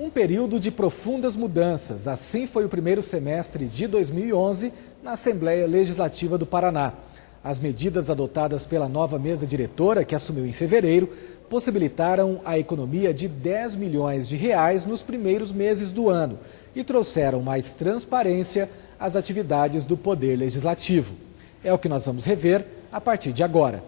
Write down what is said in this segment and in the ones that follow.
Um período de profundas mudanças, assim foi o primeiro semestre de 2011 na Assembleia Legislativa do Paraná. As medidas adotadas pela nova mesa diretora, que assumiu em fevereiro, possibilitaram a economia de 10 milhões de reais nos primeiros meses do ano e trouxeram mais transparência às atividades do Poder Legislativo. É o que nós vamos rever a partir de agora.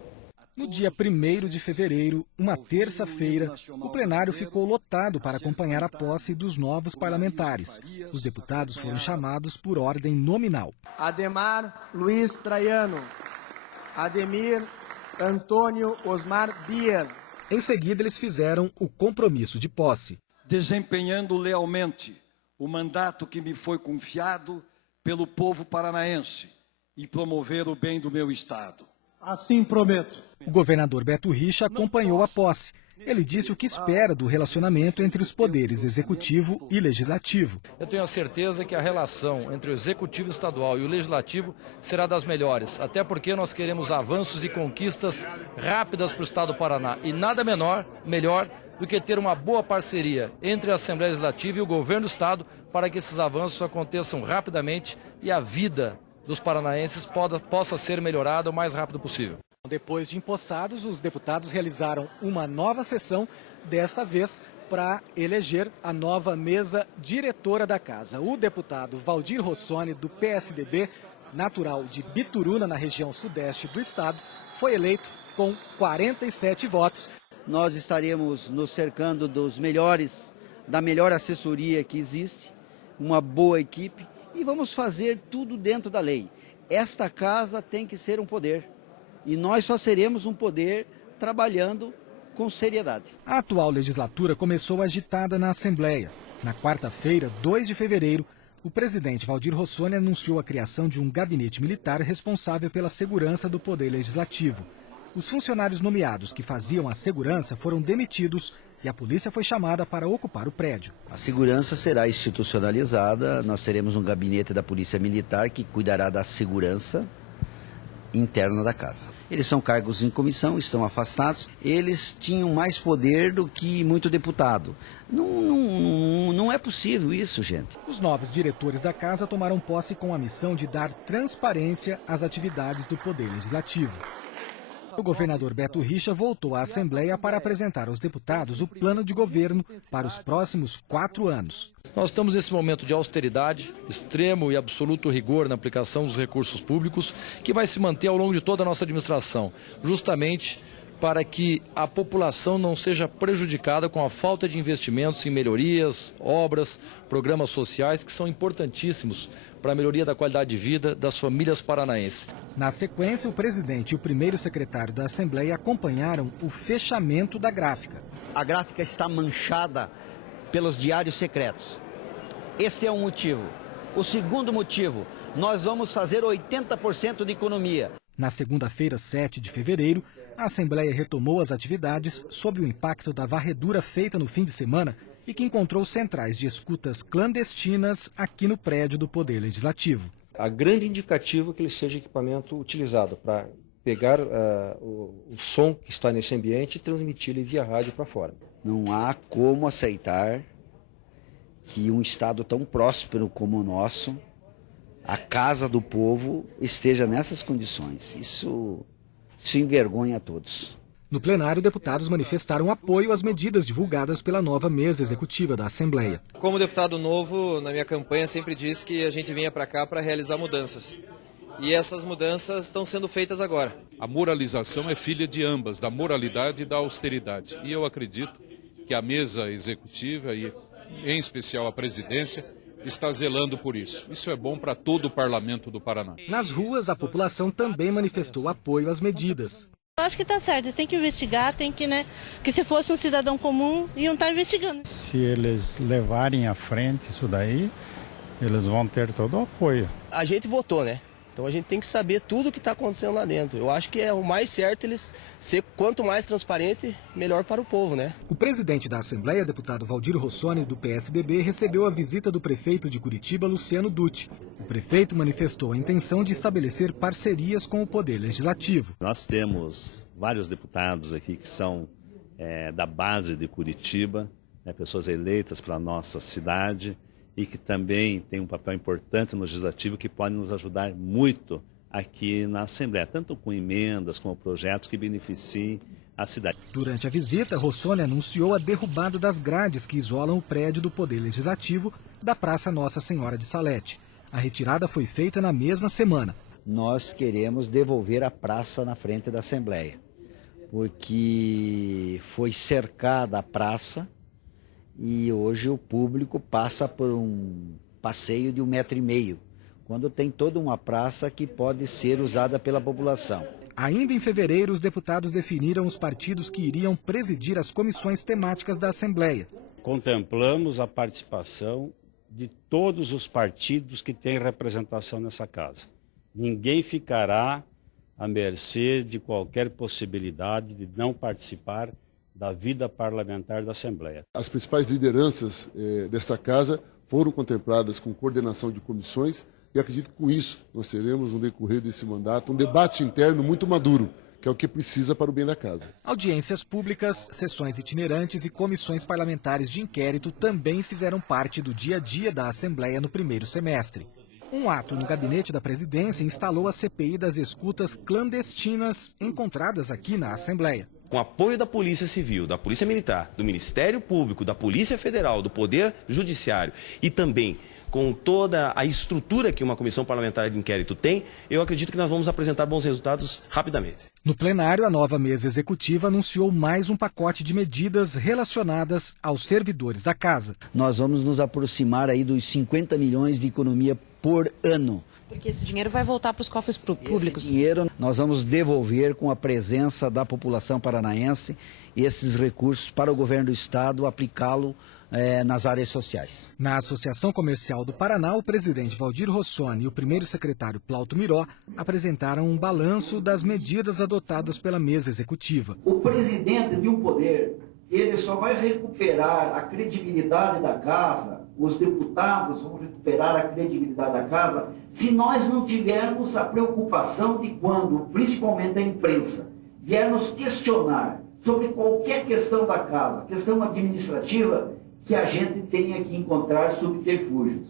No dia 1º de fevereiro, uma terça-feira, o plenário ficou lotado para acompanhar a posse dos novos parlamentares. Os deputados foram chamados por ordem nominal. Ademar Luiz Traiano, Ademir Antônio Osmar Bier. Em seguida, eles fizeram o compromisso de posse. Desempenhando lealmente o mandato que me foi confiado pelo povo paranaense e promover o bem do meu Estado. Assim prometo. O governador Beto Richa acompanhou a posse. Ele disse o que espera do relacionamento entre os poderes executivo e legislativo. Eu tenho a certeza que a relação entre o executivo estadual e o legislativo será das melhores, até porque nós queremos avanços e conquistas rápidas para o estado do Paraná. E nada melhor do que ter uma boa parceria entre a Assembleia Legislativa e o governo do estado para que esses avanços aconteçam rapidamente e a vida dos paranaenses possa ser melhorada o mais rápido possível. Depois de empossados, os deputados realizaram uma nova sessão, desta vez para eleger a nova mesa diretora da casa. O deputado Valdir Rossoni, do PSDB, natural de Bituruna, na região sudeste do estado, foi eleito com 47 votos. Nós estaremos nos cercando dos melhores, da melhor assessoria que existe, uma boa equipe, e vamos fazer tudo dentro da lei. Esta casa tem que ser um poder. E nós só seremos um poder trabalhando com seriedade. A atual legislatura começou agitada na Assembleia. Na quarta-feira, 2 de fevereiro, o presidente Valdir Rossoni anunciou a criação de um gabinete militar responsável pela segurança do Poder Legislativo. Os funcionários nomeados que faziam a segurança foram demitidos e a polícia foi chamada para ocupar o prédio. A segurança será institucionalizada, nós teremos um gabinete da Polícia Militar que cuidará da segurança interna da casa. Eles são cargos em comissão, estão afastados. Eles tinham mais poder do que muito deputado. Não é possível isso, gente. Os novos diretores da casa tomaram posse com a missão de dar transparência às atividades do Poder Legislativo. O governador Beto Richa voltou à Assembleia para apresentar aos deputados o plano de governo para os próximos 4 anos. Nós estamos nesse momento de austeridade, extremo e absoluto rigor na aplicação dos recursos públicos, que vai se manter ao longo de toda a nossa administração, justamente para que a população não seja prejudicada com a falta de investimentos em melhorias, obras, programas sociais que são importantíssimos para a melhoria da qualidade de vida das famílias paranaenses. Na sequência, o presidente e o primeiro secretário da Assembleia acompanharam o fechamento da gráfica. A gráfica está manchada pelos diários secretos. Este é um motivo. O segundo motivo, nós vamos fazer 80% de economia. Na segunda-feira, 7 de fevereiro, a Assembleia retomou as atividades sob o impacto da varredura feita no fim de semana e que encontrou centrais de escutas clandestinas aqui no prédio do Poder Legislativo. A grande indicativa é que ele seja equipamento utilizado para pegar o som que está nesse ambiente e transmitir ele via rádio para fora. Não há como aceitar que um estado tão próspero como o nosso, a casa do povo, esteja nessas condições. Isso envergonha a todos. No plenário, deputados manifestaram apoio às medidas divulgadas pela nova mesa executiva da Assembleia. Como deputado novo, na minha campanha sempre disse que a gente vinha para cá para realizar mudanças. E essas mudanças estão sendo feitas agora. A moralização é filha de ambas, da moralidade e da austeridade. E eu acredito que a mesa executiva, e em especial a presidência, está zelando por isso. Isso é bom para todo o parlamento do Paraná. Nas ruas, a população também manifestou apoio às medidas. Eu acho que está certo, eles têm que investigar, que se fosse um cidadão comum, iam estar investigando. Se eles levarem à frente isso daí, eles vão ter todo o apoio. A gente votou, né? Então a gente tem que saber tudo o que está acontecendo lá dentro. Eu acho que é o mais certo eles ser quanto mais transparente, melhor para o povo, né? O presidente da Assembleia, deputado Valdir Rossoni, do PSDB, recebeu a visita do prefeito de Curitiba, Luciano Dutti. O prefeito manifestou a intenção de estabelecer parcerias com o Poder Legislativo. Nós temos vários deputados aqui que são da base de Curitiba, pessoas eleitas para a nossa cidade e que também têm um papel importante no Legislativo que podem nos ajudar muito aqui na Assembleia, tanto com emendas como projetos que beneficiem a cidade. Durante a visita, Rossoni anunciou a derrubada das grades que isolam o prédio do Poder Legislativo da Praça Nossa Senhora de Salete. A retirada foi feita na mesma semana. Nós queremos devolver a praça na frente da Assembleia, porque foi cercada a praça e hoje o público passa por um passeio de 1,5 metro, quando tem toda uma praça que pode ser usada pela população. Ainda em fevereiro, os deputados definiram os partidos que iriam presidir as comissões temáticas da Assembleia. Contemplamos a participação de todos os partidos que têm representação nessa casa. Ninguém ficará à mercê de qualquer possibilidade de não participar da vida parlamentar da Assembleia. As principais lideranças desta casa foram contempladas com coordenação de comissões e acredito que com isso nós teremos, no decorrer desse mandato, um debate interno muito maduro, que é o que precisa para o bem da casa. Audiências públicas, sessões itinerantes e comissões parlamentares de inquérito também fizeram parte do dia a dia da Assembleia no primeiro semestre. Um ato no gabinete da presidência instalou a CPI das escutas clandestinas encontradas aqui na Assembleia. Com apoio da Polícia Civil, da Polícia Militar, do Ministério Público, da Polícia Federal, do Poder Judiciário e também com toda a estrutura que uma comissão parlamentar de inquérito tem, eu acredito que nós vamos apresentar bons resultados rapidamente. No plenário, a nova mesa executiva anunciou mais um pacote de medidas relacionadas aos servidores da casa. Nós vamos nos aproximar aí dos 50 milhões de economia por ano. Porque esse dinheiro vai voltar para os cofres públicos. Esse dinheiro nós vamos devolver com a presença da população paranaense esses recursos para o governo do estado aplicá-lo nas áreas sociais. Na Associação Comercial do Paraná, o presidente Valdir Rossoni e o primeiro secretário Plauto Miró apresentaram um balanço das medidas adotadas pela mesa executiva. O presidente de um poder, ele só vai recuperar a credibilidade da casa, os deputados vão recuperar a credibilidade da casa, se nós não tivermos a preocupação de quando, principalmente a imprensa, vier nos questionar sobre qualquer questão da casa, questão administrativa, que a gente tenha que encontrar subterfúgios.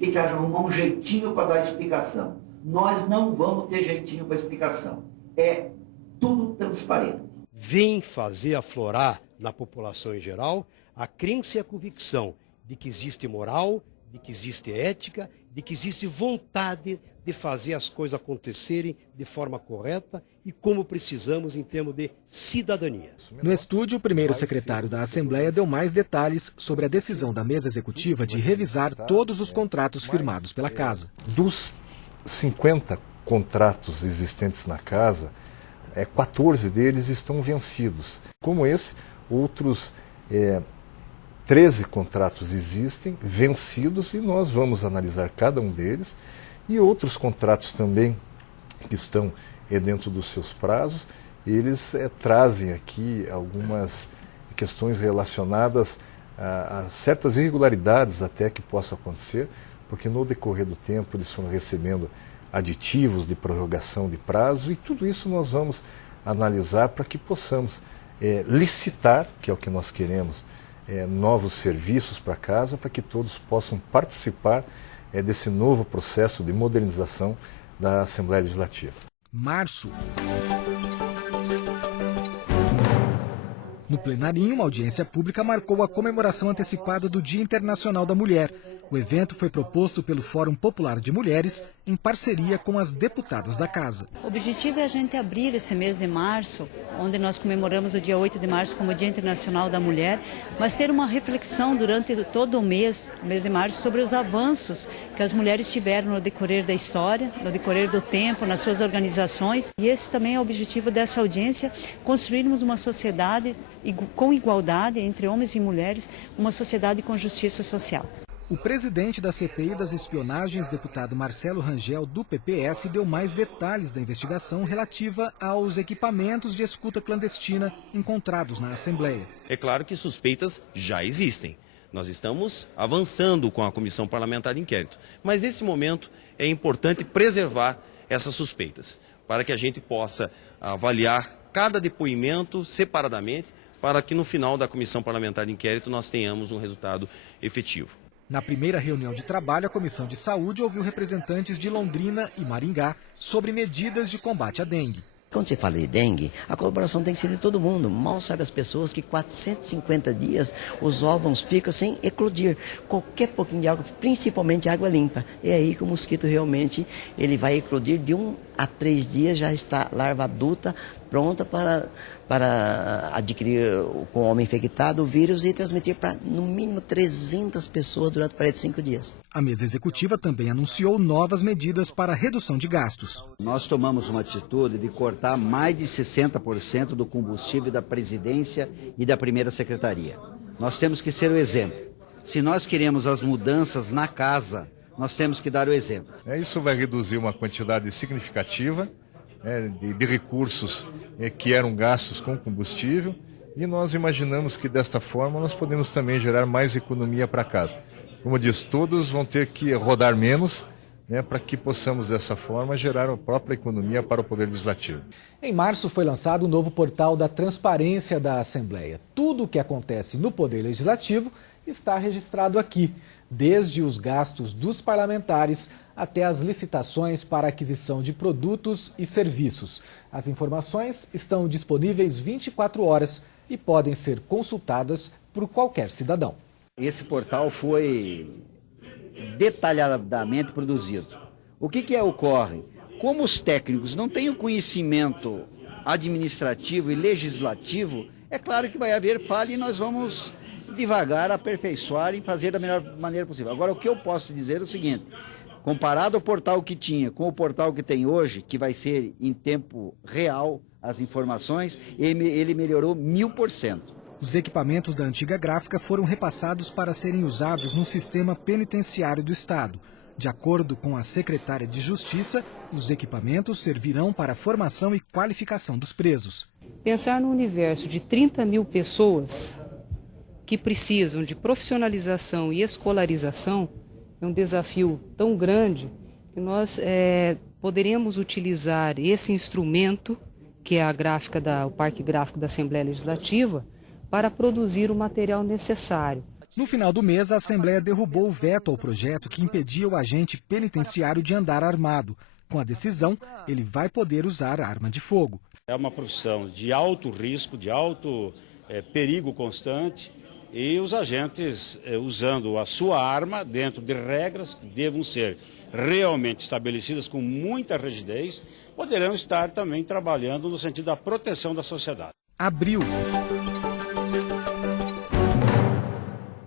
Tem que arrumar um jeitinho para dar explicação. Nós não vamos ter jeitinho para explicação. É tudo transparente. Vem fazer aflorar na população em geral a crença e a convicção de que existe moral, de que existe ética, de que existe vontade de fazer as coisas acontecerem de forma correta e como precisamos em termos de cidadania. No estúdio, o primeiro secretário da Assembleia deu mais detalhes sobre a decisão da mesa executiva de revisar todos os contratos firmados pela casa. Dos 50 contratos existentes na casa, 14 deles estão vencidos. Como esse, outros 13 contratos existem vencidos e nós vamos analisar cada um deles. E outros contratos também que estão dentro dos seus prazos, eles trazem aqui algumas questões relacionadas a certas irregularidades até que possam acontecer, porque no decorrer do tempo eles foram recebendo aditivos de prorrogação de prazo e tudo isso nós vamos analisar para que possamos licitar, que é o que nós queremos, novos serviços para casa, para que todos possam participar desse novo processo de modernização da Assembleia Legislativa. Março. No plenarinho, uma audiência pública marcou a comemoração antecipada do Dia Internacional da Mulher. O evento foi proposto pelo Fórum Popular de Mulheres em parceria com as deputadas da casa. O objetivo é a gente abrir esse mês de março, onde nós comemoramos o dia 8 de março como Dia Internacional da Mulher, mas ter uma reflexão durante todo o mês de março, sobre os avanços que as mulheres tiveram no decorrer da história, no decorrer do tempo, nas suas organizações. E esse também é o objetivo dessa audiência, construirmos uma sociedade com igualdade entre homens e mulheres, uma sociedade com justiça social. O presidente da CPI das espionagens, deputado Marcelo Rangel, do PPS, deu mais detalhes da investigação relativa aos equipamentos de escuta clandestina encontrados na Assembleia. É claro que suspeitas já existem. Nós estamos avançando com a Comissão Parlamentar de Inquérito. Mas nesse momento é importante preservar essas suspeitas, para que a gente possa avaliar cada depoimento separadamente, para que no final da comissão parlamentar de inquérito nós tenhamos um resultado efetivo. Na primeira reunião de trabalho, a Comissão de Saúde ouviu representantes de Londrina e Maringá sobre medidas de combate à dengue. Quando você fala de dengue, a colaboração tem que ser de todo mundo. Mal sabem as pessoas que 450 dias os ovos ficam sem eclodir. Qualquer pouquinho de água, principalmente água limpa. É aí que o mosquito realmente ele vai eclodir. De 1 a 3 dias já está larva adulta, pronta para adquirir com o homem infectado o vírus e transmitir para no mínimo 300 pessoas durante 45 dias. A mesa executiva também anunciou novas medidas para redução de gastos. Nós tomamos uma atitude de cortar mais de 60% do combustível da presidência e da primeira secretaria. Nós temos que ser o exemplo. Se nós queremos as mudanças na casa, nós temos que dar o exemplo. Isso vai reduzir uma quantidade significativa de recursos que eram gastos com combustível e nós imaginamos que desta forma nós podemos também gerar mais economia para casa. Como eu disse, todos vão ter que rodar menos, para que possamos dessa forma gerar a própria economia para o Poder Legislativo. Em março foi lançado o novo portal da transparência da Assembleia. Tudo o que acontece no Poder Legislativo está registrado aqui, desde os gastos dos parlamentares até as licitações para aquisição de produtos e serviços. As informações estão disponíveis 24 horas e podem ser consultadas por qualquer cidadão. Esse portal foi detalhadamente produzido. O que ocorre? Como os técnicos não têm o conhecimento administrativo e legislativo, é claro que vai haver falha e nós vamos devagar aperfeiçoar e fazer da melhor maneira possível. Agora, o que eu posso dizer é o seguinte: comparado ao portal que tinha com o portal que tem hoje, que vai ser em tempo real as informações, ele melhorou 1000%. Os equipamentos da antiga gráfica foram repassados para serem usados no sistema penitenciário do Estado. De acordo com a secretária de Justiça, os equipamentos servirão para a formação e qualificação dos presos. Pensar no universo de 30 mil pessoas que precisam de profissionalização e escolarização é um desafio tão grande que nós poderemos utilizar esse instrumento, que é o Parque Gráfico da Assembleia Legislativa, para produzir o material necessário. No final do mês, a Assembleia derrubou o veto ao projeto que impedia o agente penitenciário de andar armado. Com a decisão, ele vai poder usar arma de fogo. É uma profissão de alto risco, de alto perigo constante, e os agentes, usando a sua arma dentro de regras que devam ser realmente estabelecidas com muita rigidez, poderão estar também trabalhando no sentido da proteção da sociedade. Abril.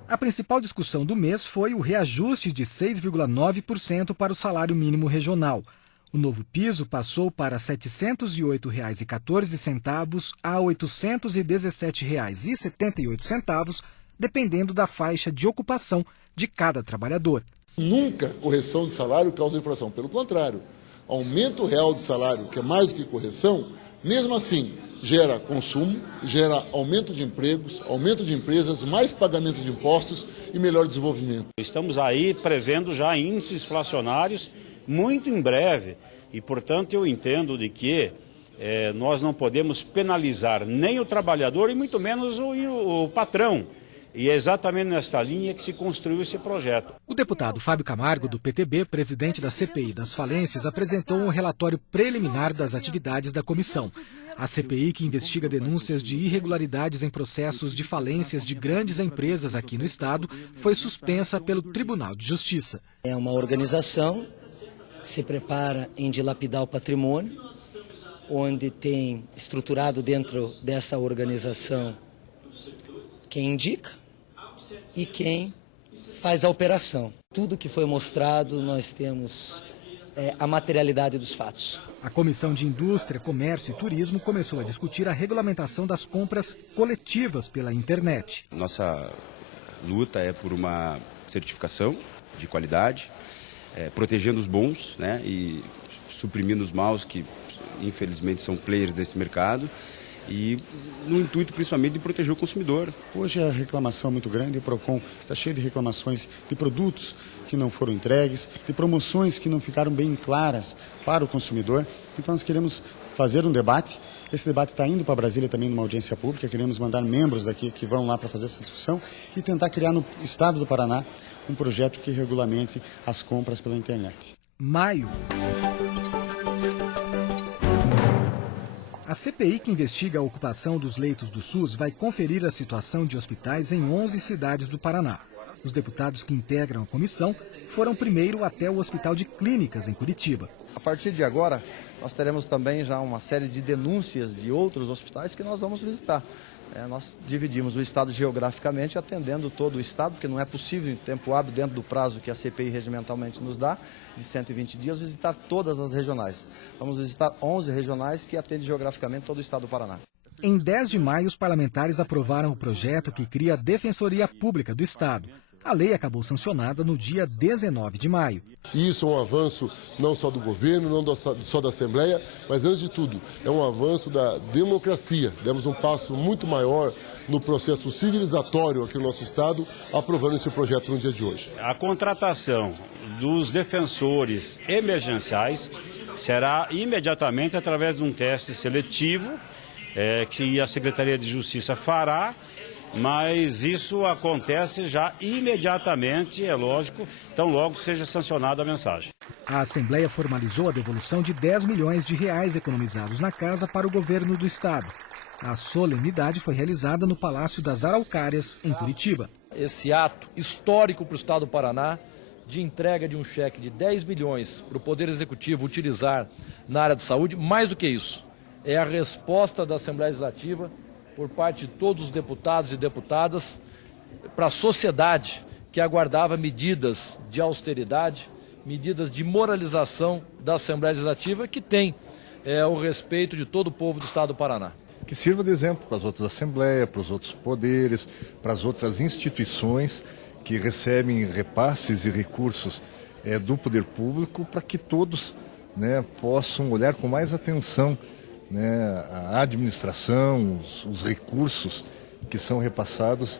A principal discussão do mês foi o reajuste de 6,9% para o salário mínimo regional. O novo piso passou para R$ 708,14 a R$ 817,78, dependendo da faixa de ocupação de cada trabalhador. Nunca correção de salário causa inflação. Pelo contrário, aumento real de salário, que é mais do que correção, mesmo assim, gera consumo, gera aumento de empregos, aumento de empresas, mais pagamento de impostos e melhor desenvolvimento. Estamos aí prevendo já índices inflacionários muito em breve e, portanto, eu entendo de que nós não podemos penalizar nem o trabalhador e muito menos o patrão. E é exatamente nesta linha que se construiu esse projeto. O deputado Fábio Camargo, do PTB, presidente da CPI das falências, apresentou um relatório preliminar das atividades da comissão. A CPI, que investiga denúncias de irregularidades em processos de falências de grandes empresas aqui no Estado, foi suspensa pelo Tribunal de Justiça. É uma organização que se prepara em dilapidar o patrimônio, onde tem estruturado dentro dessa organização quem indica e quem faz a operação. Tudo que foi mostrado, nós temos a materialidade dos fatos. A Comissão de Indústria, Comércio e Turismo começou a discutir a regulamentação das compras coletivas pela internet. Nossa luta é por uma certificação de qualidade, protegendo os bons, e suprimindo os maus, que infelizmente são players desse mercado, e no intuito principalmente de proteger o consumidor. Hoje a reclamação é muito grande, o PROCON está cheio de reclamações de produtos que não foram entregues, de promoções que não ficaram bem claras para o consumidor. Então nós queremos fazer um debate. Esse debate está indo para Brasília também numa audiência pública. Queremos mandar membros daqui que vão lá para fazer essa discussão e tentar criar no estado do Paraná um projeto que regulamente as compras pela internet. Maio. A CPI que investiga a ocupação dos leitos do SUS vai conferir a situação de hospitais em 11 cidades do Paraná. Os deputados que integram a comissão foram primeiro até o Hospital de Clínicas, em Curitiba. A partir de agora, nós teremos também já uma série de denúncias de outros hospitais que nós vamos visitar. Nós dividimos o estado geograficamente, atendendo todo o estado, porque não é possível, em tempo hábil, dentro do prazo que a CPI regimentalmente nos dá, de 120 dias, visitar todas as regionais. Vamos visitar 11 regionais que atendem geograficamente todo o estado do Paraná. Em 10 de maio, os parlamentares aprovaram o projeto que cria a Defensoria Pública do Estado. A lei acabou sancionada no dia 19 de maio. Isso é um avanço não só do governo, não só da Assembleia, mas, antes de tudo, é um avanço da democracia. Demos um passo muito maior no processo civilizatório aqui no nosso Estado, aprovando esse projeto no dia de hoje. A contratação dos defensores emergenciais será imediatamente através de um teste seletivo que a Secretaria de Justiça fará. Mas isso acontece já imediatamente, é lógico, tão logo seja sancionada a mensagem. A Assembleia formalizou a devolução de 10 milhões de reais economizados na casa para o governo do Estado. A solenidade foi realizada no Palácio das Araucárias, em Curitiba. Esse ato histórico para o Estado do Paraná, de entrega de um cheque de 10 milhões para o Poder Executivo utilizar na área de saúde, mais do que isso, é a resposta da Assembleia Legislativa por parte de todos os deputados e deputadas, para a sociedade que aguardava medidas de austeridade, medidas de moralização da Assembleia Legislativa, que tem o respeito de todo o povo do Estado do Paraná. Que sirva de exemplo para as outras assembleias, para os outros poderes, para as outras instituições que recebem repasses e recursos do poder público, para que todos possam olhar com mais atenção a administração, os recursos que são repassados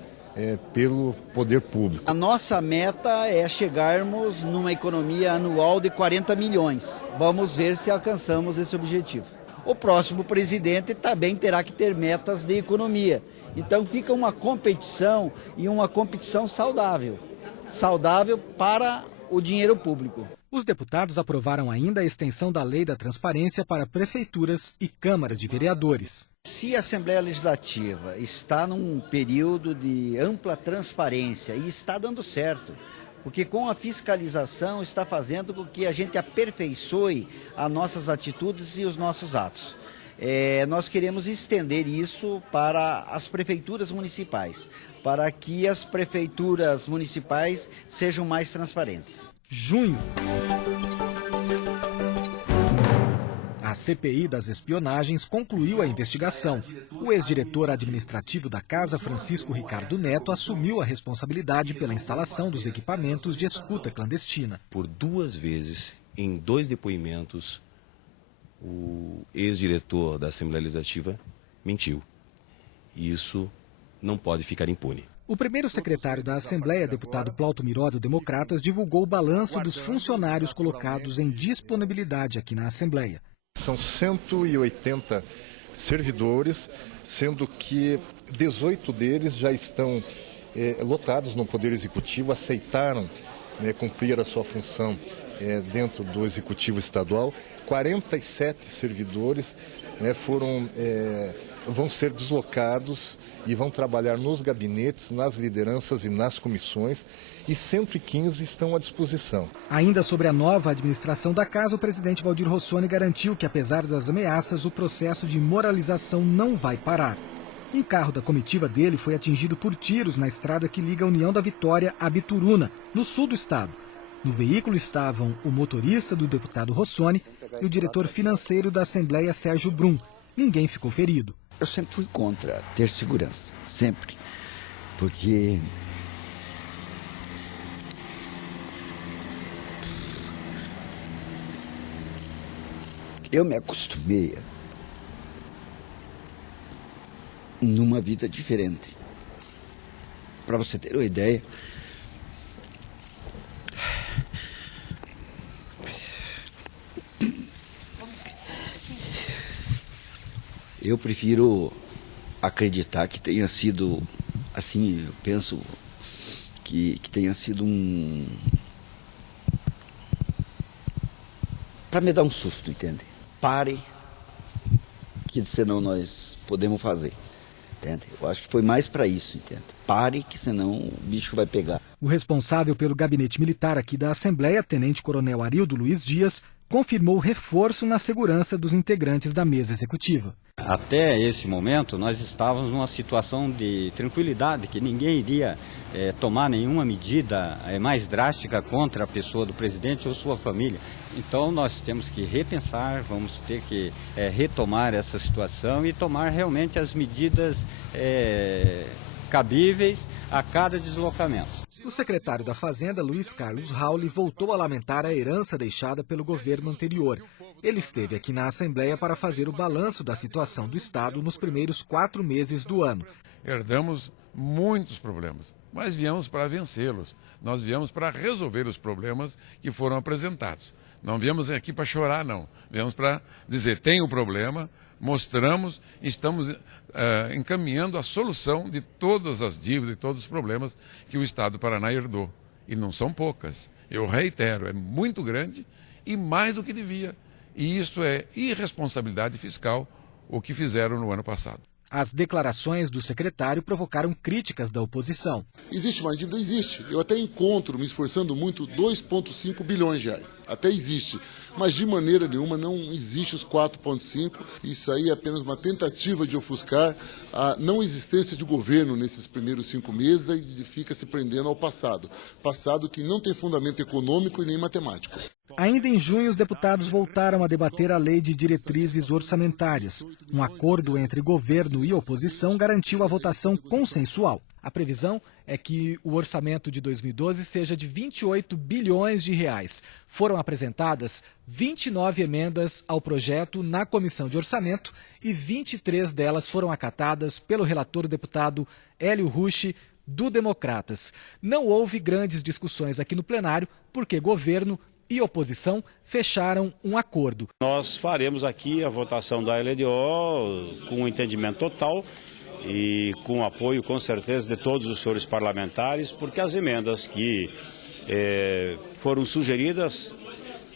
pelo poder público. A nossa meta é chegarmos numa economia anual de 40 milhões. Vamos ver se alcançamos esse objetivo. O próximo presidente também terá que ter metas de economia. Então fica uma competição e uma competição saudável. Saudável para o dinheiro público. Os deputados aprovaram ainda a extensão da Lei da Transparência para prefeituras e câmaras de vereadores. Se a Assembleia Legislativa está num período de ampla transparência e está dando certo, porque com a fiscalização está fazendo com que a gente aperfeiçoe as nossas atitudes e os nossos atos. Nós queremos estender isso para as prefeituras municipais, para que as prefeituras municipais sejam mais transparentes. Junho. A CPI das espionagens concluiu a investigação. O ex-diretor administrativo da casa, Francisco Ricardo Neto, assumiu a responsabilidade pela instalação dos equipamentos de escuta clandestina. Por 2 vezes, em 2 depoimentos, o ex-diretor da Assembleia Legislativa mentiu. Isso não pode ficar impune. O primeiro secretário da Assembleia, deputado Plauto Miró, do Democratas, divulgou o balanço dos funcionários colocados em disponibilidade aqui na Assembleia. São 180 servidores, sendo que 18 deles já estão lotados no Poder Executivo, aceitaram cumprir a sua função dentro do Executivo Estadual. 47 servidores vão ser deslocados e vão trabalhar nos gabinetes, nas lideranças e nas comissões, e 115 estão à disposição. Ainda sobre a nova administração da casa, o presidente Valdir Rossoni garantiu que, apesar das ameaças, o processo de moralização não vai parar. Um carro da comitiva dele foi atingido por tiros na estrada que liga a União da Vitória a Bituruna, no sul do estado. No veículo estavam o motorista do deputado Rossoni e o diretor financeiro da Assembleia, Sérgio Brum. Ninguém ficou ferido. Eu sempre fui contra ter segurança, sempre. Porque eu me acostumei numa vida diferente. Para você ter uma ideia, Eu prefiro acreditar que tenha sido, assim, eu penso que tenha sido para me dar um susto, entende? Pare, que senão nós podemos fazer, entende? Eu acho que foi mais para isso, entende? Pare, que senão o bicho vai pegar. O responsável pelo gabinete militar aqui da Assembleia, tenente-coronel Arildo Luiz Dias, confirmou reforço na segurança dos integrantes da mesa executiva. Até esse momento, nós estávamos numa situação de tranquilidade, que ninguém iria tomar nenhuma medida mais drástica contra a pessoa do presidente ou sua família. Então, nós temos que repensar, vamos ter que retomar essa situação e tomar realmente as medidas cabíveis a cada deslocamento. O secretário da Fazenda, Luiz Carlos Rauli, voltou a lamentar a herança deixada pelo governo anterior. Ele esteve aqui na Assembleia para fazer o balanço da situação do Estado nos primeiros 4 meses do ano. Herdamos muitos problemas, mas viemos para vencê-los. Nós viemos para resolver os problemas que foram apresentados. Não viemos aqui para chorar, não. Viemos para dizer, tem o problema, mostramos, estamos encaminhando a solução de todas as dívidas e todos os problemas que o Estado do Paraná herdou. E não são poucas. Eu reitero, é muito grande e mais do que devia. E isso é irresponsabilidade fiscal, o que fizeram no ano passado. As declarações do secretário provocaram críticas da oposição. Existe uma dívida? Existe. Eu até encontro, me esforçando muito, 2,5 bilhões de reais. Até existe. Mas de maneira nenhuma não existe os 4,5. Isso aí é apenas uma tentativa de ofuscar a não existência de governo nesses primeiros 5 meses e fica se prendendo ao passado. Passado que não tem fundamento econômico e nem matemático. Ainda em junho, os deputados voltaram a debater a Lei de Diretrizes Orçamentárias. Um acordo entre governo e oposição garantiu a votação consensual. A previsão é que o orçamento de 2012 seja de 28 bilhões de reais. Foram apresentadas 29 emendas ao projeto na Comissão de Orçamento e 23 delas foram acatadas pelo relator deputado Hélio Rucci, do Democratas. Não houve grandes discussões aqui no plenário, porque governo e oposição fecharam um acordo. Nós faremos aqui a votação da LDO com um entendimento total e com o apoio, com certeza, de todos os senhores parlamentares, porque as emendas que foram sugeridas,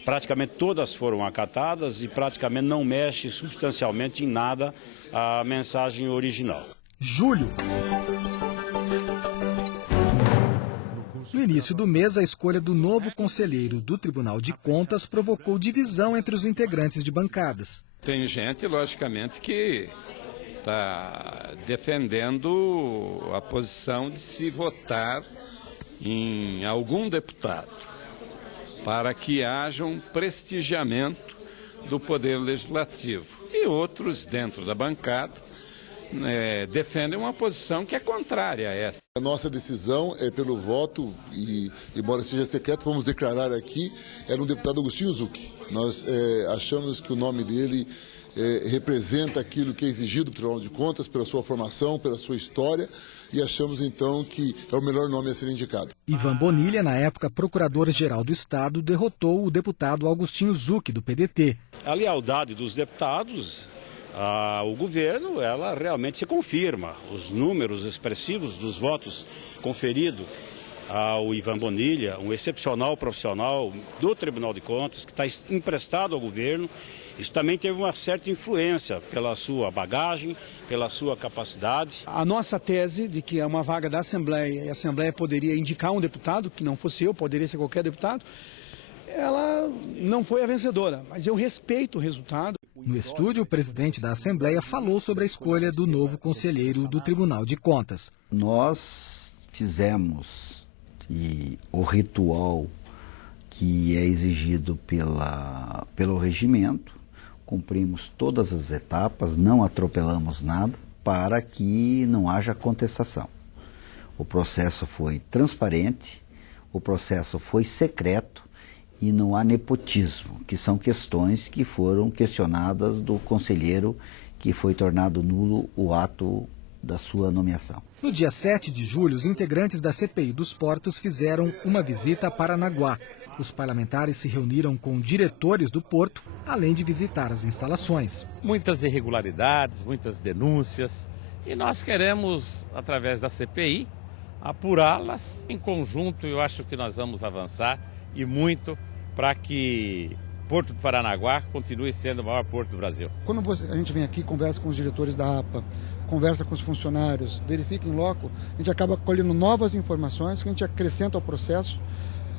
praticamente todas foram acatadas e praticamente não mexe substancialmente em nada a mensagem original. Julho. No início do mês, a escolha do novo conselheiro do Tribunal de Contas provocou divisão entre os integrantes de bancadas. Tem gente, logicamente, que está defendendo a posição de se votar em algum deputado para que haja um prestigiamento do Poder Legislativo. E outros, dentro da bancada, defendem uma posição que é contrária a essa. A nossa decisão é pelo voto e, embora seja secreto, vamos declarar aqui, era um deputado Agostinho Zucchi. Nós achamos que o nome dele representa aquilo que é exigido pelo Tribunal de Contas, pela sua formação, pela sua história, e achamos então que é o melhor nome a ser indicado. Ivan Bonilha, na época procurador-geral do Estado, derrotou o deputado Agostinho Zucchi, do PDT. A lealdade dos deputados o governo, ela realmente se confirma. Os números expressivos dos votos conferidos ao Ivan Bonilha, um excepcional profissional do Tribunal de Contas, que está emprestado ao governo, isso também teve uma certa influência pela sua bagagem, pela sua capacidade. A nossa tese de que é uma vaga da Assembleia e a Assembleia poderia indicar um deputado, que não fosse eu, poderia ser qualquer deputado, ela não foi a vencedora, mas eu respeito o resultado. No estúdio, o presidente da Assembleia falou sobre a escolha do novo conselheiro do Tribunal de Contas. Nós fizemos o ritual que é exigido pelo regimento, cumprimos todas as etapas, não atropelamos nada para que não haja contestação. O processo foi transparente, o processo foi secreto, e não há nepotismo, que são questões que foram questionadas do conselheiro que foi tornado nulo o ato da sua nomeação. No dia 7 de julho, os integrantes da CPI dos Portos fizeram uma visita a Paranaguá. Os parlamentares se reuniram com diretores do porto, além de visitar as instalações. Muitas irregularidades, muitas denúncias, e nós queremos, através da CPI, apurá-las. Em conjunto, eu acho que nós vamos avançar e muito para que Porto de Paranaguá continue sendo o maior porto do Brasil. Quando a gente vem aqui, conversa com os diretores da APA, conversa com os funcionários, verifica em loco, a gente acaba colhendo novas informações que a gente acrescenta ao processo,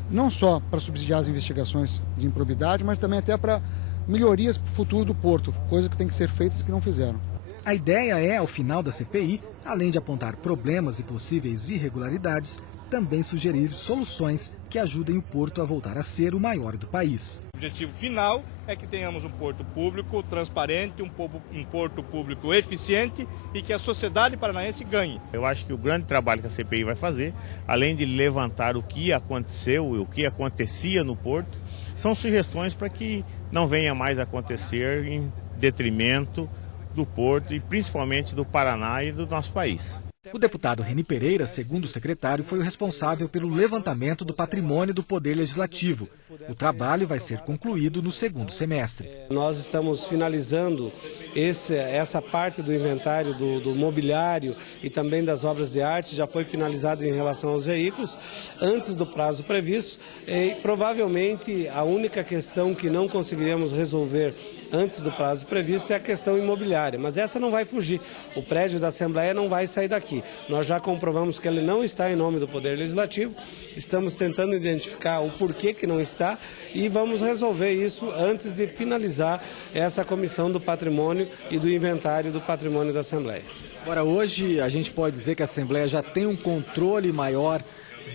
não só para subsidiar as investigações de improbidade, mas também até para melhorias para o futuro do porto, coisas que têm que ser feitas que não fizeram. A ideia é, ao final da CPI, além de apontar problemas e possíveis irregularidades, também sugerir soluções que ajudem o porto a voltar a ser o maior do país. O objetivo final é que tenhamos um porto público transparente, um porto público eficiente e que a sociedade paranaense ganhe. Eu acho que o grande trabalho que a CPI vai fazer, além de levantar o que aconteceu e o que acontecia no porto, são sugestões para que não venha mais a acontecer em detrimento do porto e principalmente do Paraná e do nosso país. O deputado Reni Pereira, segundo o secretário, foi o responsável pelo levantamento do patrimônio do Poder Legislativo. O trabalho vai ser concluído no segundo semestre. Nós estamos finalizando essa parte do inventário do mobiliário e também das obras de arte, já foi finalizado em relação aos veículos, antes do prazo previsto. E provavelmente a única questão que não conseguiremos resolver antes do prazo previsto é a questão imobiliária, mas essa não vai fugir. O prédio da Assembleia não vai sair daqui. Nós já comprovamos que ele não está em nome do Poder Legislativo, estamos tentando identificar o porquê que não está e vamos resolver isso antes de finalizar essa comissão do patrimônio e do inventário do patrimônio da Assembleia. Agora, hoje a gente pode dizer que a Assembleia já tem um controle maior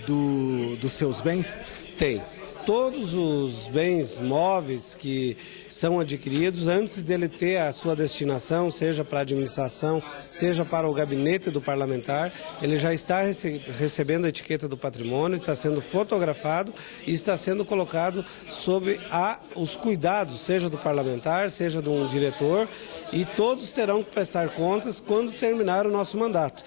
dos seus bens? Tem. Todos os bens móveis que são adquiridos, antes dele ter a sua destinação, seja para a administração, seja para o gabinete do parlamentar, ele já está recebendo a etiqueta do patrimônio, está sendo fotografado e está sendo colocado sob os cuidados, seja do parlamentar, seja de um diretor, e todos terão que prestar contas quando terminar o nosso mandato.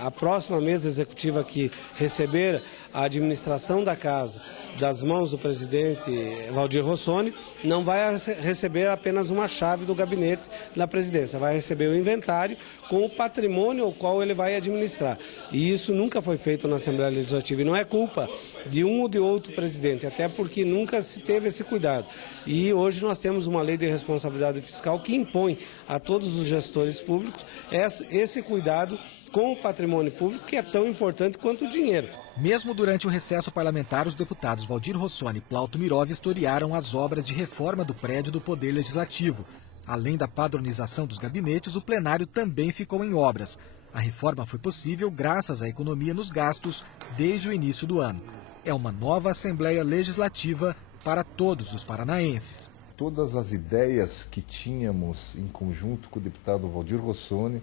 A próxima mesa executiva que receber a administração da casa das mãos do presidente Valdir Rossoni, não vai receber apenas uma chave do gabinete da presidência, vai receber o inventário com o patrimônio ao qual ele vai administrar. E isso nunca foi feito na Assembleia Legislativa e não é culpa de um ou de outro presidente, até porque nunca se teve esse cuidado. E hoje nós temos uma lei de responsabilidade fiscal que impõe a todos os gestores públicos esse cuidado com o patrimônio público, que é tão importante quanto o dinheiro. Mesmo durante o recesso parlamentar, os deputados Valdir Rossoni e Plauto Miró vistoriaram as obras de reforma do prédio do Poder Legislativo. Além da padronização dos gabinetes, o plenário também ficou em obras. A reforma foi possível graças à economia nos gastos desde o início do ano. É uma nova Assembleia Legislativa para todos os paranaenses. Todas as ideias que tínhamos em conjunto com o deputado Valdir Rossoni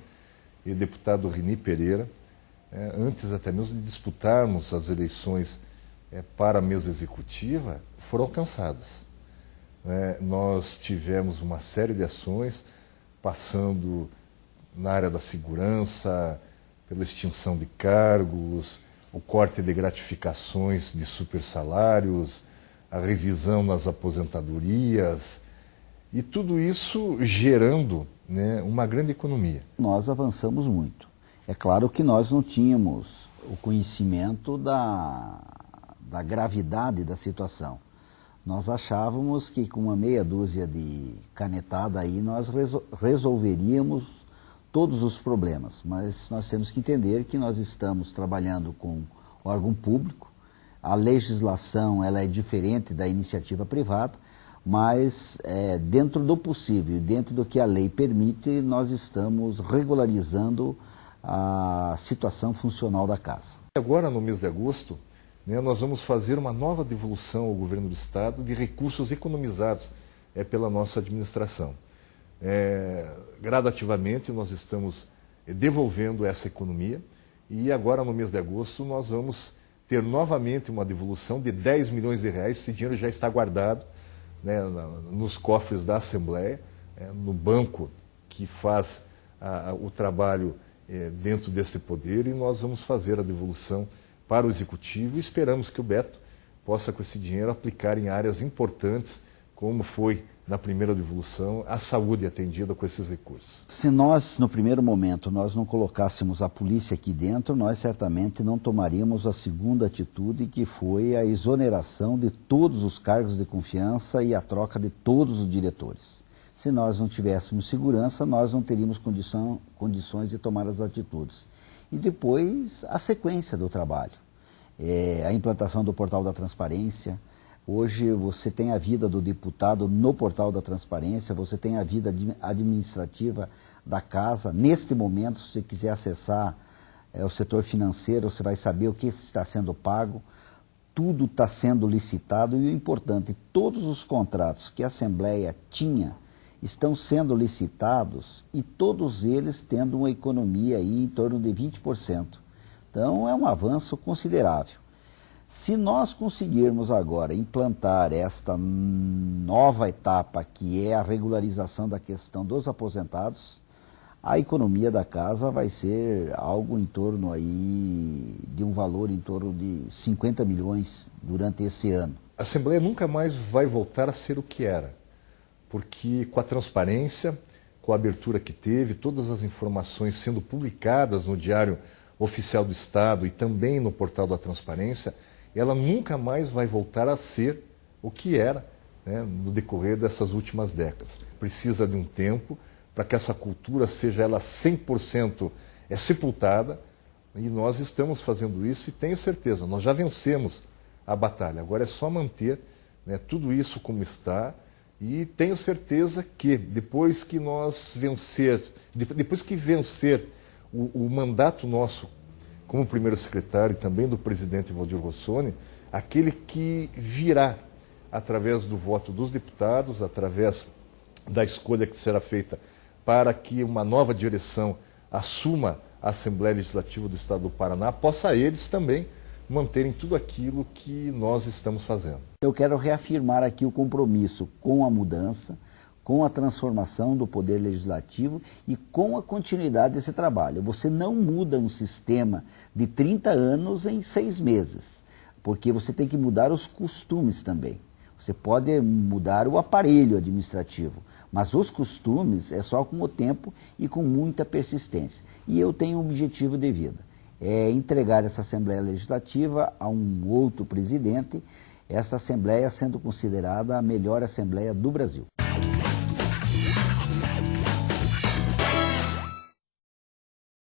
e o deputado Reni Pereira, antes até mesmo de disputarmos as eleições para a mesa executiva, foram alcançadas. Nós tivemos uma série de ações, passando na área da segurança, pela extinção de cargos, o corte de gratificações de supersalários, a revisão nas aposentadorias, e tudo isso gerando uma grande economia. Nós avançamos muito. É claro que nós não tínhamos o conhecimento da gravidade da situação. Nós achávamos que com uma meia dúzia de canetada aí nós resolveríamos todos os problemas, mas nós temos que entender que nós estamos trabalhando com órgão público, a legislação ela é diferente da iniciativa privada, mas dentro do possível, dentro do que a lei permite, nós estamos regularizando a situação funcional da casa. Agora, no mês de agosto, nós vamos fazer uma nova devolução ao governo do Estado de recursos economizados pela nossa administração. Gradativamente, nós estamos devolvendo essa economia e agora, no mês de agosto, nós vamos ter novamente uma devolução de 10 milhões de reais. Esse dinheiro já está guardado nos cofres da Assembleia, no banco que faz o trabalho dentro desse poder e nós vamos fazer a devolução para o Executivo e esperamos que o Beto possa, com esse dinheiro, aplicar em áreas importantes, como foi na primeira devolução, a saúde atendida com esses recursos. Se nós, no primeiro momento, nós não colocássemos a polícia aqui dentro, nós certamente não tomaríamos a segunda atitude, que foi a exoneração de todos os cargos de confiança e a troca de todos os diretores. Se nós não tivéssemos segurança, nós não teríamos condições de tomar as atitudes. E depois, a sequência do trabalho. A implantação do Portal da Transparência. Hoje você tem a vida do deputado no Portal da Transparência, você tem a vida administrativa da casa. Neste momento, se você quiser acessar o setor financeiro, você vai saber o que está sendo pago. Tudo está sendo licitado e o importante, todos os contratos que a Assembleia tinha estão sendo licitados e todos eles tendo uma economia aí em torno de 20%. Então é um avanço considerável. Se nós conseguirmos agora implantar esta nova etapa, que é a regularização da questão dos aposentados, a economia da casa vai ser algo em torno aí de um valor em torno de 50 milhões durante esse ano. A Assembleia nunca mais vai voltar a ser o que era, porque com a transparência, com a abertura que teve, todas as informações sendo publicadas no Diário Oficial do Estado e também no Portal da Transparência, ela nunca mais vai voltar a ser o que era, né, no decorrer dessas últimas décadas. Precisa de um tempo para que essa cultura seja ela 100% sepultada, e nós estamos fazendo isso e tenho certeza, nós já vencemos a batalha. Agora é só manter, né, tudo isso como está, e tenho certeza que depois que vencer o mandato nosso como primeiro secretário e também do presidente Valdir Rossoni, aquele que virá através do voto dos deputados, através da escolha que será feita para que uma nova direção assuma a Assembleia Legislativa do Estado do Paraná, possa eles também manterem tudo aquilo que nós estamos fazendo. Eu quero reafirmar aqui o compromisso com a mudança, com a transformação do Poder Legislativo e com a continuidade desse trabalho. Você não muda um sistema de 30 anos em 6 meses, porque você tem que mudar os costumes também. Você pode mudar o aparelho administrativo, mas os costumes é só com o tempo e com muita persistência. E eu tenho um objetivo de vida, é entregar essa Assembleia Legislativa a um outro presidente, essa Assembleia sendo considerada a melhor Assembleia do Brasil.